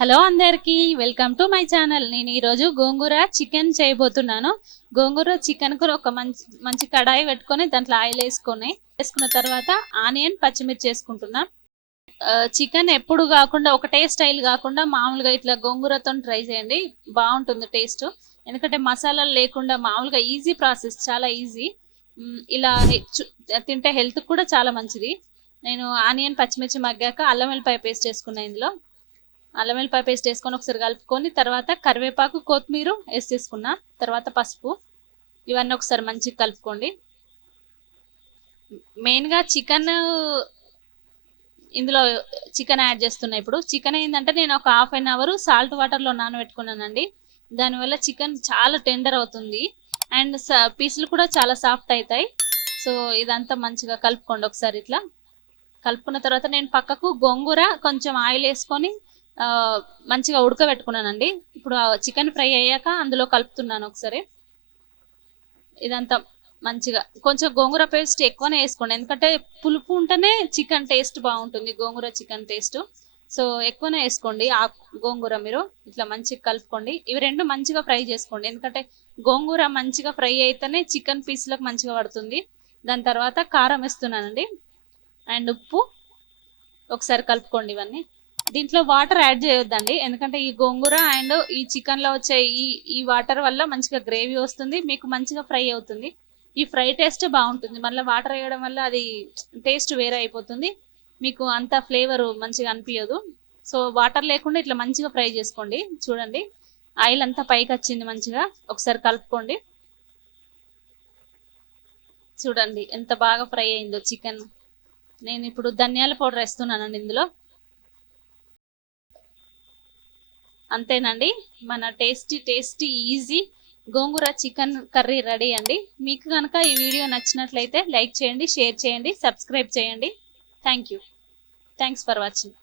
Hello అందరికి welcome to my channel. నేను ఈరోజు గోంగూర చికెన్ చేయబోతున్నాను. గోంగూర చికెన్ కు ఒక మంచి కడాయి పెట్టుకొని దాంట్లో ఆయిల్ వేసుకున్న తర్వాత ఆనియన్ పచ్చిమిర్చి వేసుకుంటున్నా. చికెన్ ఎప్పుడు కాకుండా ఒకటే స్టైల్ కాకుండా మామూలుగా ఇట్లా గోంగూరతో ట్రై చేయండి, బాగుంటుంది టేస్ట్. ఎందుకంటే మసాలాలు లేకుండా మామూలుగా ఈజీ ప్రాసెస్, చాలా ఈజీ. ఇలా తింటే హెల్త్ కూడా చాలా మంచిది. నేను ఆనియన్ పచ్చిమిర్చి మగ్గాక అల్లం వెల్లిపాయ పేస్ట్ వేసుకున్నా. ఇందులో అల్లం వెల్లిపాయ పేస్ట్ వేసుకొని ఒకసారి కలుపుకొని తర్వాత కరివేపాకు కొత్తిమీర వేసేసుకున్నా. తర్వాత పసుపు, ఇవన్నీ ఒకసారి మంచిగా కలుపుకోండి. మెయిన్గా ఇందులో చికెన్ యాడ్ చేస్తున్నా. ఇప్పుడు చికెన్ ఏంటంటే నేను ఒక ½ అవర్ సాల్ట్ వాటర్లో నానబెట్టుకున్నానండి. దానివల్ల చికెన్ చాలా టెండర్ అవుతుంది అండ్ పీసులు కూడా చాలా సాఫ్ట్ అవుతాయి. సో ఇదంతా మంచిగా కలుపుకోండి. ఒకసారి ఇట్లా కలుపుకున్న తర్వాత నేను పక్కకు గోంగూర కొంచెం ఆయిల్ వేసుకొని మంచిగా ఉడకబెట్టుకున్నానండి. ఇప్పుడు చికెన్ ఫ్రై అయ్యాక అందులో కలుపుతున్నాను ఒకసారి. ఇదంతా మంచిగా కొంచెం గోంగూర పేస్ట్ ఎక్కువనే వేసుకోండి, ఎందుకంటే పులుపు ఉంటేనే చికెన్ టేస్ట్ బాగుంటుంది, గోంగూర చికెన్ టేస్ట్. సో ఎక్కువనే వేసుకోండి ఆ గోంగూర. మీరు ఇట్లా మంచిగా కలుపుకోండి. ఇవి రెండు మంచిగా ఫ్రై చేసుకోండి, ఎందుకంటే గోంగూర మంచిగా ఫ్రై అయితేనే చికెన్ పీస్లకు మంచిగా పడుతుంది. దాని తర్వాత కారం వేస్తున్నానండి అండ్ ఉప్పు. ఒకసారి కలుపుకోండి ఇవన్నీ. దీంట్లో వాటర్ యాడ్ చేయొద్దండి, ఎందుకంటే ఈ గోంగూర అండ్ ఈ చికెన్ లో వచ్చే ఈ వాటర్ వల్ల మంచిగా గ్రేవీ వస్తుంది, మీకు మంచిగా ఫ్రై అవుతుంది. ఈ ఫ్రై టేస్ట్ బాగుంటుంది. మళ్ళీ వాటర్ వేయడం వల్ల అది టేస్ట్ వేరే అయిపోతుంది, మీకు అంత ఫ్లేవర్ మంచిగా అనిపించదు. సో వాటర్ లేకుండా ఇట్లా మంచిగా ఫ్రై చేసుకోండి. చూడండి ఆయిల్ అంతా పైకి వచ్చింది మంచిగా. ఒకసారి కలుపుకోండి. చూడండి ఎంత బాగా ఫ్రై అయిందో చికెన్. నేను ఇప్పుడు ధనియాల పౌడర్ వేస్తున్నానండి ఇందులో. అంతేనండి, మన టేస్టీ ఈజీ గోంగూర చికెన్ కర్రీ రెడీ అండి. మీకు కనుక ఈ వీడియో నచ్చినట్లయితే లైక్ చేయండి, షేర్ చేయండి, సబ్స్క్రైబ్ చేయండి. Thanks for watching.